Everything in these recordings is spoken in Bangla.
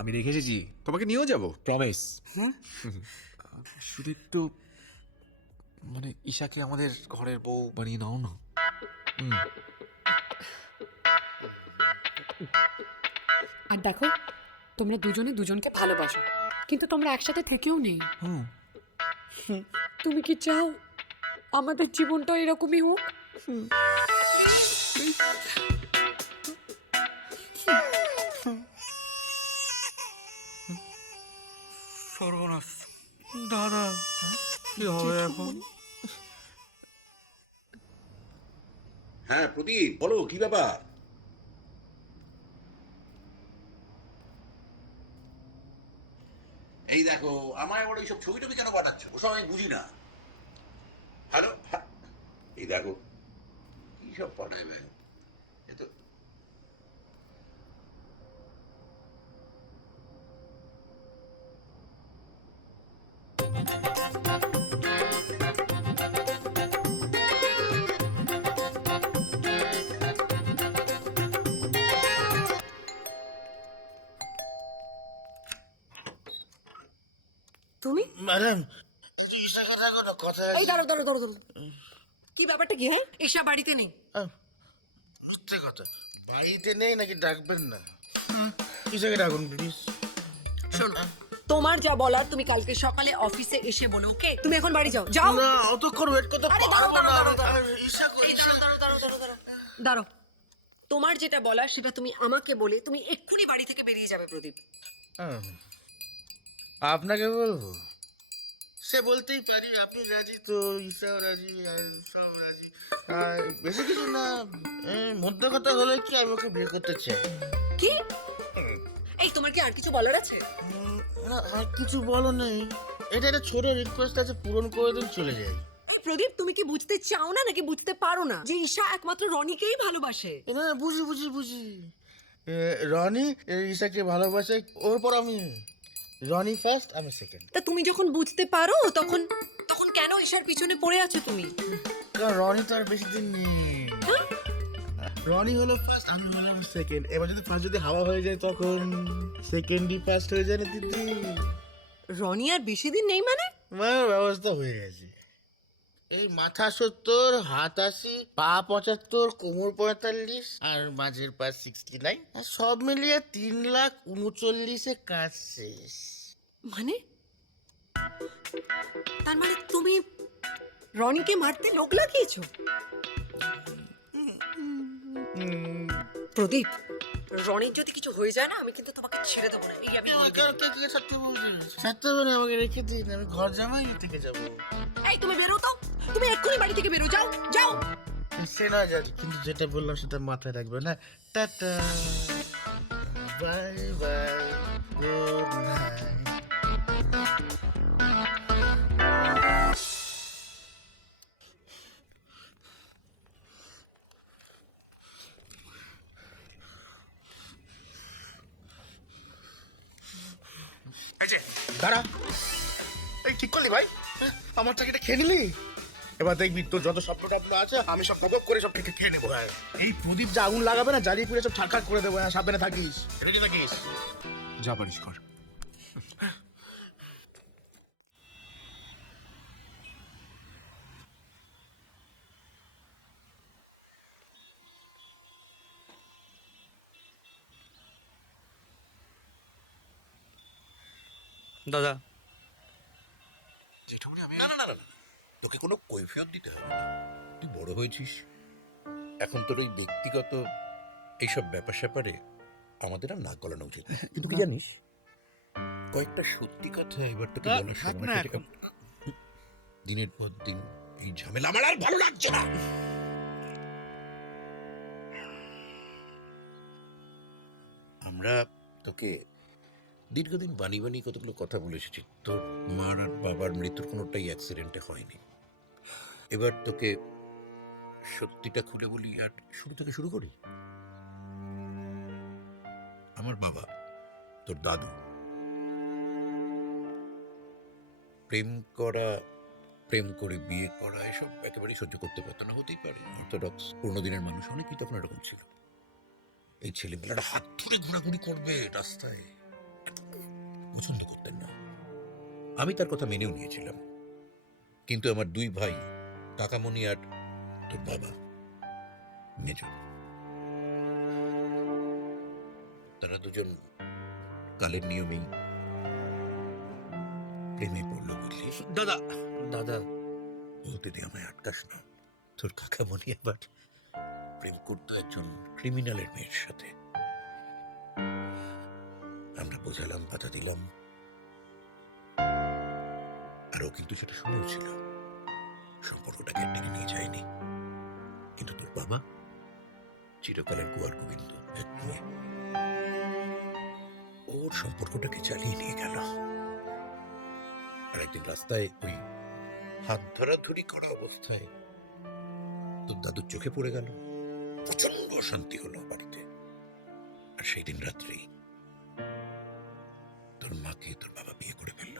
আমি রেখে এসেছি, তোমাকে নিয়েও যাবো, প্রমিস। শুধু একটু মানে ঈশাকে আমাদের ঘরের বউ বানিয়ে নাও না। আর দেখো, তোমরা দুজনে দুজনকে ভালোবাসো, কিন্তু তোমরা একসাথে থেকেও নেই। তুমি কি চাও আমাদের জীবনটা এরকমই হোক? সর্বনাশ, দাদা কি হবে এখন? হ্যাঁ প্রদীপ, বলো কি ব্যাপার? এই দেখো, আমায় আবার এইসব ছবি টবি কেন পাঠাচ্ছ? ওসব আমি বুঝি না। হ্যালো, এই দেখো কি সব পাঠাবে। এ তো তুমি ম্যাডাম, কথা এই দাঁড়ো দাঁড়ো দাঁড়ো দাঁড়ো, কি ব্যাপারটা কি? হ্যাঁ, ঈশা বাড়িতে নেই। মিথ্যে কথা, বাড়িতে নেই নাকি ডাকবেন না? কিসেকে ডাকুন প্লিজ। শোনো, তোমার যা বলার তুমি কালকে সকালে অফিসে এসে বলো, ওকে? তুমি এখন বাড়ি যাও, যাও। না, অতক্ষণ ওয়েট করতে আরে পারবো দাঁড়াও, না। দাঁড়াও, দাঁড়াও, ঈশা কই? এই দাঁড়াও দাঁড়াও দাঁড়াও দাঁড়াও দাঁড়াও দাঁড়াও, তোমার যেটা বলার সেটা তুমি আমাকে বলে তুমি এক্ষুনি বাড়ি থেকে বেরিয়ে যাবে, প্রদীপ। আপনাকে বলবো? সে বলতেই পারি, আপনি রাজি তো, ঈশাও রাজি, আর সব রাজি। আর বেশি কিছু না, মধ্যে কথা হলো কি, আমি ওকে বিয়ে করতে চাই। কি? এই তোমার কি আর কিছু বলার আছে? না, আর কিছু বলো নেই, এটা একটা ছোট রিকোয়েস্ট আছে, পূরণ করে দিন, চলে যাই। এই প্রদীপ, তুমি কি বুঝতে চাও না নাকি বুঝতে পারো না যে ঈশা একমাত্র রনিকেই ভালোবাসে? না, বুঝি বুঝি বুঝি। রনি ঈশাকে ভালোবাসে, ওর পর আমি। রনি ফার্স্ট, আমি সেকেন্ড। তা তুমি যখন বুঝতে পারো তখন তখন কেন ঈশার পিছনে পড়ে আছো তুমি? কারণ রনি তো আর বেশি দিন নেই। রনি হলো ফার্স্ট, আমি হলাম সেকেন্ড। এবার যদি ফার্স্ট যদি হাওয়া হয়ে যায়, তখন সেকেন্ডই ফার্স্ট হয়ে যায় না দিদি? রনি আর বেশি দিন নেই মানে? আমার ব্যবস্থা হয়ে গেছে। এই মাথা 70, হাত 80, পা 75, কোমর 45, আর মাঝের পা 69, আর সব মিলিয়ে 3,39,000-এ কাজ শেষ। মানে তার মানে তুমি রনিকে মারতে লোক লাগিয়েছো? প্রদীপ, রনির যদি কিছু হয়ে যায় না, আমি কিন্তু তোমাকে ছেড়ে দেবো না, এই আমি বলে দিলাম। ছাড়তে হবে না, আমাকে রেখে দিন, আমি ঘর জামাই থেকে যাবো। এই তুমি বেরো তো, তুমি এক্ষুনি বাড়ি থেকে বেরো, যাও যাও। সে না জানি, কিন্তু যেটা বললাম সেটা মাথায় রাখবে না। Tata, bye bye, good night. এই যে দাঁড়া, এই ঠিক করলি ভাই? আমার চাকরিটা খেয়ে নিলি? এবার দেখবি তোর যত স্বপ্ন টপ্ন আছে, আমি সব পদক করে সব থেকে খেয়ে নেবো। হ্যাঁ, এই প্রদীপ যে আগুন লাগাবে না, জ্বালিয়ে পুড়ে সব ছাড়খাড় করে দেবো। হ্যাঁ, সাবধানে থাকিস, রেডি থাকিস। যা পারিস কর। দাদা, জেঠুমনি, আমি না না না না না, তোকে কোনো কৈফিয়ত দিতে হবে না। তুই বড় হয়েছিস, এখন তোর ওই ব্যক্তিগত এইসব ব্যাপার স্যাপারে আমাদের আর নাক গলানো উচিত না। কিন্তু কি জানিস, কয়েকটা সত্যি কথা এবার তোকে বলার থাক সময় না এসেছে। এখন। দিনের পর দিন এই ঝামেলা আমার আর ভালো লাগছে না। আমরা তোকে দীর্ঘদিন বানি বানি কতগুলো কথা বলে এসেছি। তোর মার আর বাবার মৃত্যুর কোনোটাই অ্যাক্সিডেন্টে হয়নি। এবার তোকে সত্যিটা খুলে বলি, আর শুরু থেকে শুরু করি। আমার বাবা, তোর দাদু, প্রেম করা, প্রেম করে বিয়ে করা, এসব একেবারেই সহ্য করতে পারতো না। হতেই পারে, অর্থোডক্স পুরোনো দিনের মানুষ, অনেকেই তখন এরকম ছিল। এই ছেলেপিলারা হাত ধরে ঘোরাঘুরি করবে রাস্তায়, এত পছন্দ করতেন না। আমি তার কথা মেনেও নিয়েছিলাম, কিন্তু আমার দুই ভাই কাকামণি আর তোর বাবা মেজ, তারা দুজন কালের নিয়মেই প্রেমে পড়লো বুঝলি। দাদা দাদা, বলতে দে, আমায় আটকাস না। তোর কাকামণি আবার প্রেম করতো একজন ক্রিমিনালের মেয়ের সাথে। আমরা বোঝালাম, বাধা দিলাম, আর ও কিন্তু সেটা শুনেও ছিল। সম্পর্কটাকে টেনে নিয়ে যায়নি, কিন্তু তোর বাবা চিরকালের কুয়ার গোবিন্দ এক মেয়ে, ওর সম্পর্কটাকে চালিয়ে নিয়ে গেল। আর একদিন রাস্তায় ওই হাত ধরাধরি করা অবস্থায় তোর দাদুর চোখে পড়ে গেল। প্রচন্ড অশান্তি হলো বাড়িতে। আর সেই দিন রাত্রেই তোর মাকে তোর বাবা বিয়ে করে ফেলল।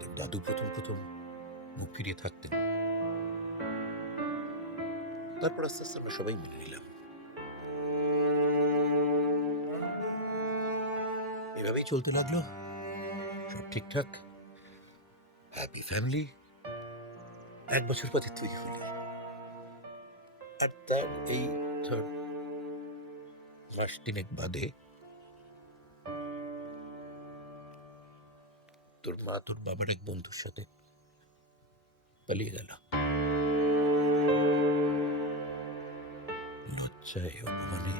তোর দাদু প্রথম প্রথম মুখ ফিরিয়ে থাকতেন, তারপর আস্তে আস্তে আমরা সবাই মেনে নিলাম। এভাবেই চলতে লাগলো, সব ঠিকঠাক, হ্যাপি ফ্যামিলি। 1 বছর পরে তুই হলি, আর তার এই ধর মাস 3 বাদে তোর মা তোর বাবার এক বন্ধুর সাথে পালিয়ে গেল। লজ্জায় অপমানে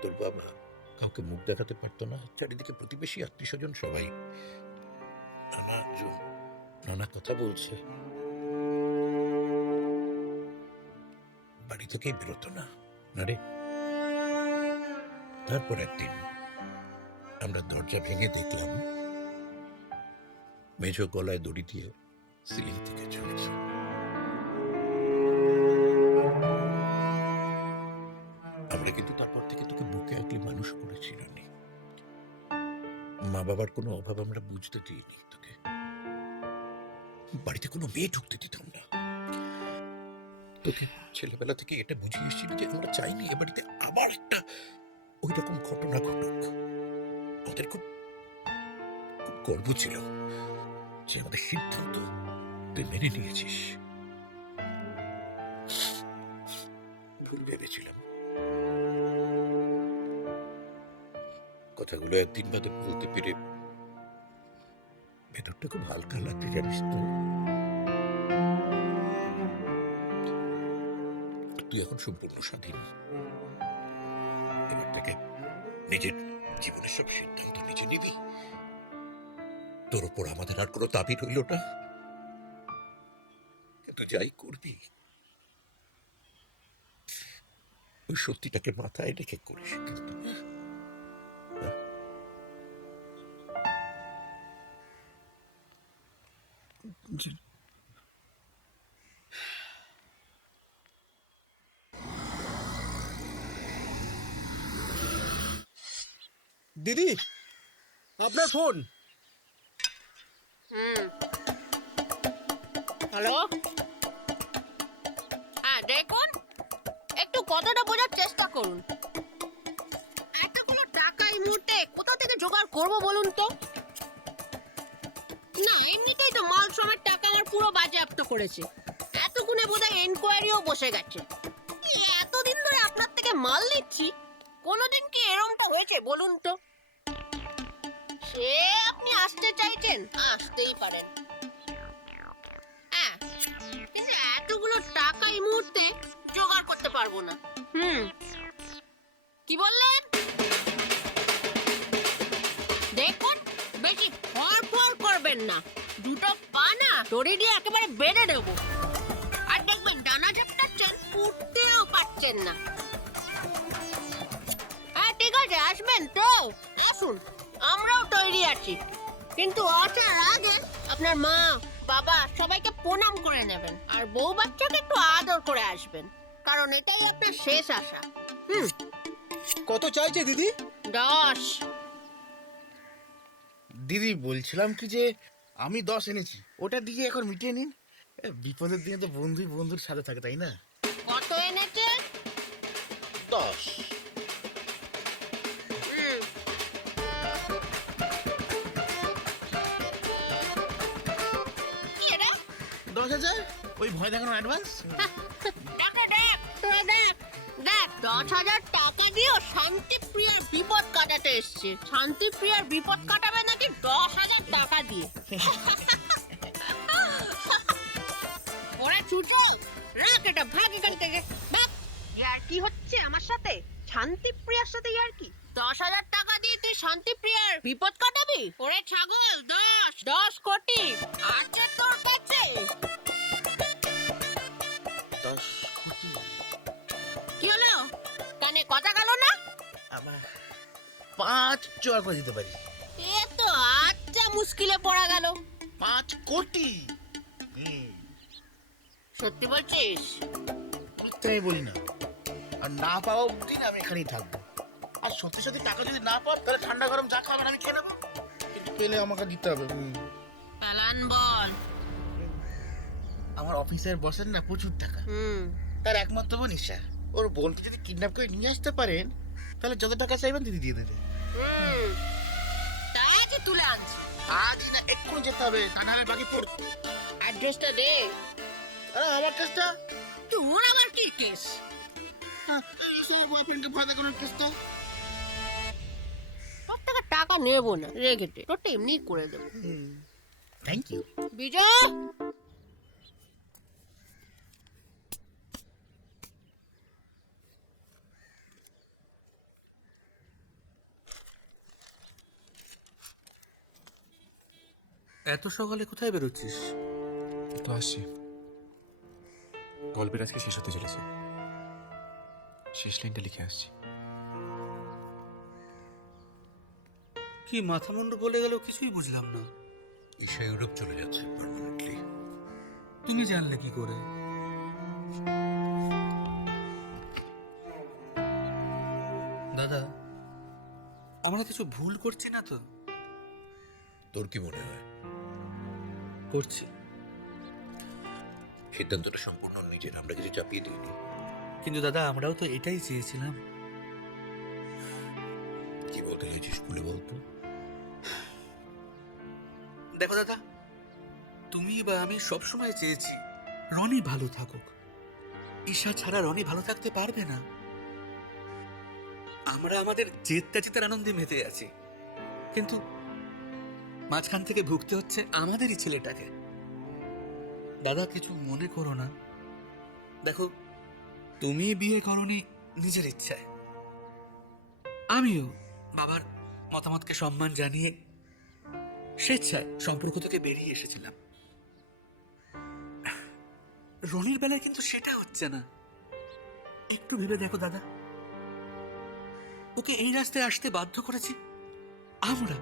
তোর বাবা কাউকে মুখ দেখাতে পারতো না। চারিদিকে প্রতিবেশী আত্মীয় স্বজন সবাই নানা কথা বলছে, বাড়ি থেকেই বেরোতো না। আরে তারপর একদিন আমরা দরজা ভেঙে দেখলাম মেজ গলায় দড়ি দিয়ে সিলিং থেকে ঝুলছে। আমরা কিন্তু তারপর থেকে তোকে বুকে আঁকলে মানুষ করেছিল নি। মা বাবার কোনো অভাব আমরা বুঝতে দিইনি তোকে। বাড়িতে কোনো মেয়ে ঢুকতে দিতাম না। তোকে ছেলেবেলা থেকে এটা বুঝিয়ে এসেছিল যে আমরা চাইনি এ বাড়িতে আবার একটা ওই রকম ঘটনা ঘটুক। আমাদের খুব খুব গর্ব ছিল যে আমাদের সিদ্ধান্ত তুই মেনে নিয়েছিস। ভুল ভেবেছিলাম। কথাগুলো একদিন বাদে বলতে পেরে ভেতরটা খুব হালকা লাগছে, জানিস তো। তুই এখন সম্পূর্ণ স্বাধীন। এবার থেকে নিজের জীবনের সব সিদ্ধান্ত নিজে নিবি। তোর ওপর আমাদের আর কোনো দাবি রইল না। কিন্তু যাই করবি ওই সত্যিটাকে মাথায় রেখে করিস কিন্তু। দিদি, আপনার ফোন। হ্যালো, হ্যাঁ দেখুন, একটু কথাটা বোঝার চেষ্টা করুন। এতগুলো টাকা এই মুহূর্তে কোথা থেকে জোগাড় করবো বলুন তো? না, এমনিতেই তো মাল শ্রমের টাকা আমার পুরো বাজেয়াপ্ত করেছে। এতক্ষণে বোধহয় এনকোয়ারিও বসে গেছে। এতদিন ধরে আপনার থেকে মাল নিচ্ছি, কোনোদিন কি এরমটা হয়েছে বলুন তো? সে আপনি আসতে চাইছেন, আসতেই পারেন। হ্যাঁ, কিন্তু এতগুলো টাকা এই মুহূর্তে জোগাড় করতে পারবো না। কি বললেন? দেখুন, বেশি ফর করবেন না। দুটো পা না দড়ি দিয়ে একেবারে বেঁধে দেবো। আর দেখবেন ডানা ঝাপটাচ্ছেন, উঠতেও পারছেন না। হ্যাঁ ঠিক আছে, আসবেন তো আসুন, আমরাও তৈরি আছি। কিন্তু আসার আগে আপনার মা বাবা সবাইকে প্রণাম করে নেবেন, আর বউ বাচ্চাকে একটু আদর করে আসবেন, কারণ এটাই আপনার শেষ আশা। কত চাইছে দিদি? 10। দিদি বলছিলাম কি যে আমি 10 এনেছি, ওটা দিয়ে এখন মিটিয়ে নিন। বিপদের দিনে তো বন্ধুই বন্ধুর সাথে থাকে, তাই না? কত এনেছে? 10। এসেছে ওই ভয় দেখানো অ্যাডভান্স। দেখ 10,000 টাকা দিয়েও শান্তিপ্রিয়ার বিপদ কাটাতে এসছে। শান্তিপ্রিয়ার বিপদ কাটাবে নাকি 10,000 টাকা দিয়ে? ওরা ছুটো, রাখ এটা, ভাগ এখান থেকে ভাগ। ইয়ার কি হচ্ছে আমার সাথে? শান্তিপ্রিয়ার সাথে ইয়ার কি? 10,000 টাকা দিয়ে তুই শান্তিপ্রিয়ার বিপদ কাটাবি? ওরে ছাগল, 10 কোটি আছে তোর কাছে। 10 কোটি? কি হলো? কানে কথা গেল না? আমার 5 জোয়ার করে দিতে পারি। এ তো আচ্ছা মুশকিলে পড়া গেল। 5 কোটি? সত্যি বলছিস? মিথ্যে আমি বলি না, আর না পাওয়া অব্দি আমি এখানেই থাকবো। আর সত্যি সত্যি টাকা যদি না পাও তাহলে ঠান্ডা গরম যা খাবেন আমি খেয়ে নেবো, কিন্তু পেলে আমাকে দিতে হবে। পালান বল। আমার অফিসের বসের না প্রচুর টাকা, হুম, তার একমাত্র বোন ঈশা। ওর বোনকে যদি কিডন্যাপ করে নিয়ে আসতে পারেন তাহলে যত টাকা চাইবেন দিদি দিয়ে দেবে। তাই যে তুলে আনছি। আজই না এক্ষুনি যেতে হবে, তা নাহলে বাকি পড়। অ্যাড্রেসটা দে। আমার কেসটা, তোর আবার কি কেস? ঈশার বয়ফ্রেন্ডকে ভয় দেখানোর কেসটা। তোর থেকে টাকা নেবো না, রেখে দে, তোরটা এমনি করে দেবো। Thank you. বিজয়, এত সকালে কোথায় বেরোচ্ছিস? তো আসছি, গল্পের আজকে শেষ হতে চলেছে, শেষ লাইনটা লিখে আসছি। কি মাথা মুন্ডু বলে গেল, কিছুই বুঝলাম না। ঈশা ইউরোপ চলে যাচ্ছে পার্মানেন্টলি। তুমি জানলে কি করে? দাদা, আমরা কিছু ভুল করছি না তো? তোর কি মনে হয়? করছি, সিদ্ধান্তটা সম্পূর্ণ নিজের, আমরা কিছু চাপিয়ে দিইনি। কিন্তু দাদা আমরাও তো এটাই চেয়েছিলাম। কি বলতে চাইছিস খুলে বলতো? দেখো দাদা, তুমি বা আমি সবসময় চেয়েছি রনি ভালো থাকুক। ঈশা ছাড়া রনি ভালো থাকতে পারবে না। আমরা আমাদের জেতা জেতার আনন্দে মেতে আছি, কিন্তু মাঝখান থেকে ভুগতে হচ্ছে আমাদেরই ছেলেটাকে। দাদা কিছু মনে করো না, দেখো তুমি বিয়ে করনি নিজের ইচ্ছায়, আমিও বাবার মতামতকে সম্মান জানিয়ে স্বেচ্ছায় সম্পর্ক থেকে বেরিয়ে এসেছিলাম। রনির বেলায় কিন্তু সেটা হচ্ছে না। একটু ভেবে দেখো দাদা, ওকে এই রাস্তায় আসতে বাধ্য করেছি আমরা।